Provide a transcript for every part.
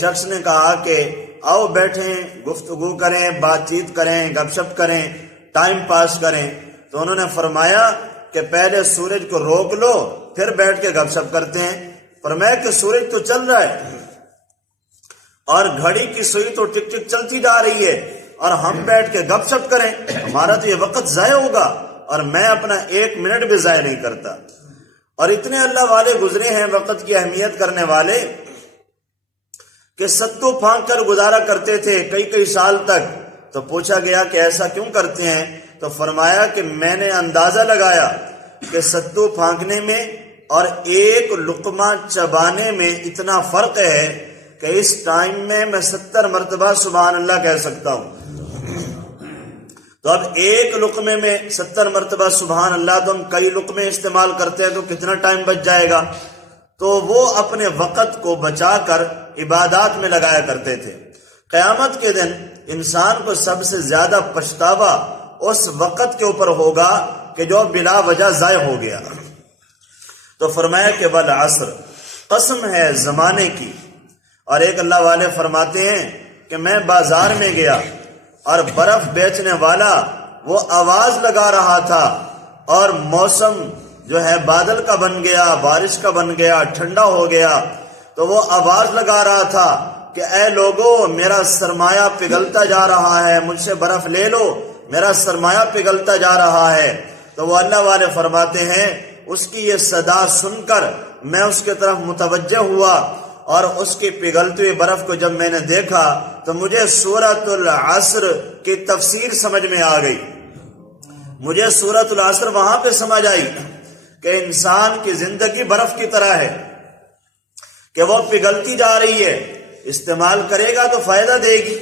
شخص نے کہا کہ آؤ بیٹھیں، گفتگو کریں، بات چیت کریں، گپ شپ کریں، ٹائم پاس کریں، تو انہوں نے فرمایا کہ پہلے سورج کو روک لو پھر بیٹھ کے گپ شپ کرتے ہیں۔ فرمایا کہ سورج تو چل رہا ہے اور گھڑی کی سوئی تو ٹک ٹک چلتی جا رہی ہے، اور ہم بیٹھ کے گپ شپ کریں، ہمارا تو یہ وقت ضائع ہوگا، اور میں اپنا 1 منٹ بھی ضائع نہیں کرتا۔ اور اتنے اللہ والے گزرے ہیں وقت کی اہمیت کرنے والے کہ ستو پھانک کر گزارا کرتے تھے کئی سال تک۔ تو پوچھا گیا کہ ایسا کیوں کرتے ہیں؟ تو فرمایا کہ میں نے اندازہ لگایا کہ ستو پھانکنے میں اور ایک لقمہ چبانے میں اتنا فرق ہے کہ اس ٹائم میں 70 مرتبہ سبحان اللہ کہہ سکتا ہوں۔ تو اب ایک لقمے میں 70 مرتبہ سبحان اللہ، تو ہم کئی لقمے استعمال کرتے ہیں تو کتنا ٹائم بچ جائے گا؟ تو وہ اپنے وقت کو بچا کر عبادات میں لگایا کرتے تھے۔ قیامت کے دن انسان کو سب سے زیادہ پچھتاوا اس وقت کے اوپر ہوگا کہ جو بلا وجہ ضائع ہو گیا۔ تو فرمایا کہ والعصر، قسم ہے زمانے کی۔ اور ایک اللہ والے فرماتے ہیں کہ میں بازار میں گیا اور برف بیچنے والا وہ آواز لگا رہا تھا، اور موسم جو ہے بادل کا بن گیا، بارش کا بن گیا، ٹھنڈا ہو گیا، تو وہ آواز لگا رہا تھا کہ اے لوگو میرا سرمایہ پگھلتا جا رہا ہے، مجھ سے برف لے لو، میرا سرمایہ پگھلتا جا رہا ہے۔ تو وہ اللہ والے فرماتے ہیں اس کی یہ صدا سن کر میں اس کے طرف متوجہ ہوا، اور اس کی پگھلتی ہوئی برف کو جب میں نے دیکھا تو مجھے سورۃ العصر کی تفسیر سمجھ میں آ گئی۔ مجھے سورۃ العصر وہاں پہ سمجھ آئی کہ انسان کی زندگی برف کی طرح ہے کہ وہ پگھلتی جا رہی ہے، استعمال کرے گا تو فائدہ دے گی،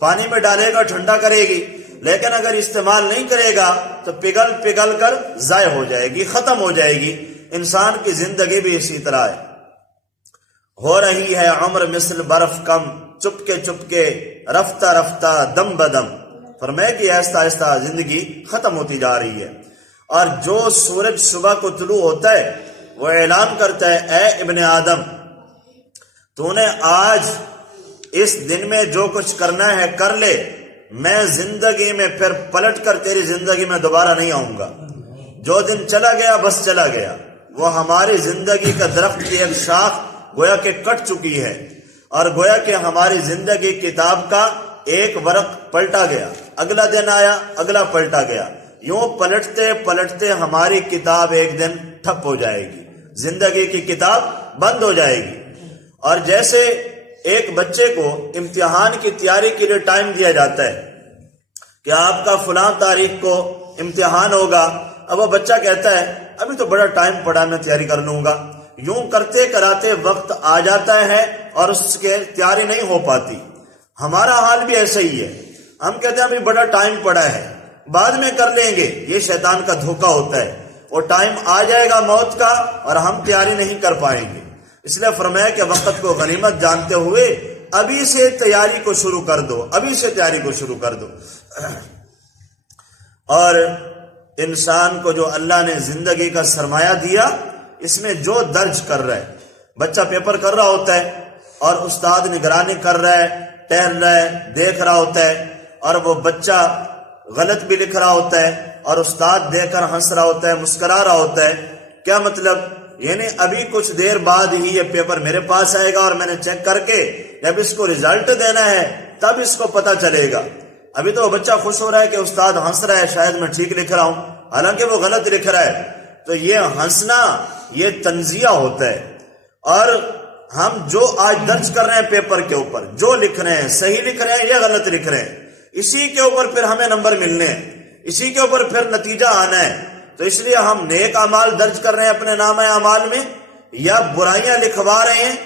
پانی میں ڈالے گا ٹھنڈا کرے گی، لیکن اگر استعمال نہیں کرے گا تو پگھل کر ضائع ہو جائے گی، ختم ہو جائے گی۔ انسان کی زندگی بھی اسی طرح ہے۔ ہو رہی ہے عمر مثل برف کم، چپکے رفتہ رفتہ دم بدم۔ فرمایا کہ آہستہ آہستہ زندگی ختم ہوتی جا رہی ہے۔ اور جو سورج صبح کو طلوع ہوتا ہے وہ اعلان کرتا ہے اے ابن آدم، تو نے آج اس دن میں جو کچھ کرنا ہے کر لے، میں زندگی میں پھر پلٹ کر تیری زندگی میں دوبارہ نہیں آؤں گا۔ جو دن چلا گیا بس چلا گیا۔ وہ ہماری زندگی کا درخت کی ایک شاخ گویا کہ کٹ چکی ہے، اور گویا کہ ہماری زندگی کتاب کا ایک ورق پلٹا گیا، اگلا دن آیا، اگلا پلٹا گیا، یوں پلٹتے پلٹتے ہماری کتاب ایک دن ٹھپ ہو جائے گی، زندگی کی کتاب بند ہو جائے گی۔ اور جیسے ایک بچے کو امتحان کی تیاری کے لیے ٹائم دیا جاتا ہے کہ آپ کا فلاں تاریخ کو امتحان ہوگا، اب وہ بچہ کہتا ہے ابھی تو بڑا ٹائم پڑا، میں تیاری کر لوں گا، یوں کرتے کراتے وقت آ جاتا ہے اور اس کے تیاری نہیں ہو پاتی۔ ہمارا حال بھی ایسا ہی ہے، ہم کہتے ہیں ابھی بڑا ٹائم پڑا ہے، بعد میں کر لیں گے۔ یہ شیطان کا دھوکہ ہوتا ہے، وہ ٹائم آ جائے گا موت کا اور ہم تیاری نہیں کر پائیں گے۔ اس لیے فرمایا کہ وقت کو غنیمت جانتے ہوئے ابھی سے تیاری کو شروع کر دو، ابھی سے تیاری کو شروع کر دو۔ اور انسان کو جو اللہ نے زندگی کا سرمایہ دیا، اس میں جو درج کر رہا ہے، بچہ پیپر کر رہا ہوتا ہے اور استاد نگرانی کر رہا ہے، ٹہل رہا ہے، دیکھ رہا ہوتا ہے، اور وہ بچہ غلط بھی لکھ رہا ہوتا ہے اور استاد دیکھ کر ہنس رہا ہوتا ہے، مسکرا رہا ہوتا ہے۔ کیا مطلب؟ یعنی ابھی کچھ دیر بعد ہی یہ پیپر میرے پاس آئے گا اور میں نے چیک کر کے جب اس کو رزلٹ دینا ہے تب اس کو پتہ چلے گا۔ ابھی تو وہ بچہ خوش ہو رہا ہے کہ استاد ہنس رہا ہے، شاید میں ٹھیک لکھ رہا ہوں، حالانکہ وہ غلط لکھ رہا ہے۔ تو یہ ہنسنا یہ تنزیہ ہوتا ہے۔ اور ہم جو آج درج کر رہے ہیں پیپر کے اوپر، جو لکھ رہے ہیں، صحیح لکھ رہے ہیں یا غلط لکھ رہے ہیں، اسی کے اوپر پھر ہمیں نمبر ملنے ہیں، اسی کے اوپر پھر نتیجہ آنا ہے۔ تو اس لیے ہم نیک اعمال درج کر رہے ہیں اپنے نامہ اعمال میں، یا برائیاں لکھوا رہے ہیں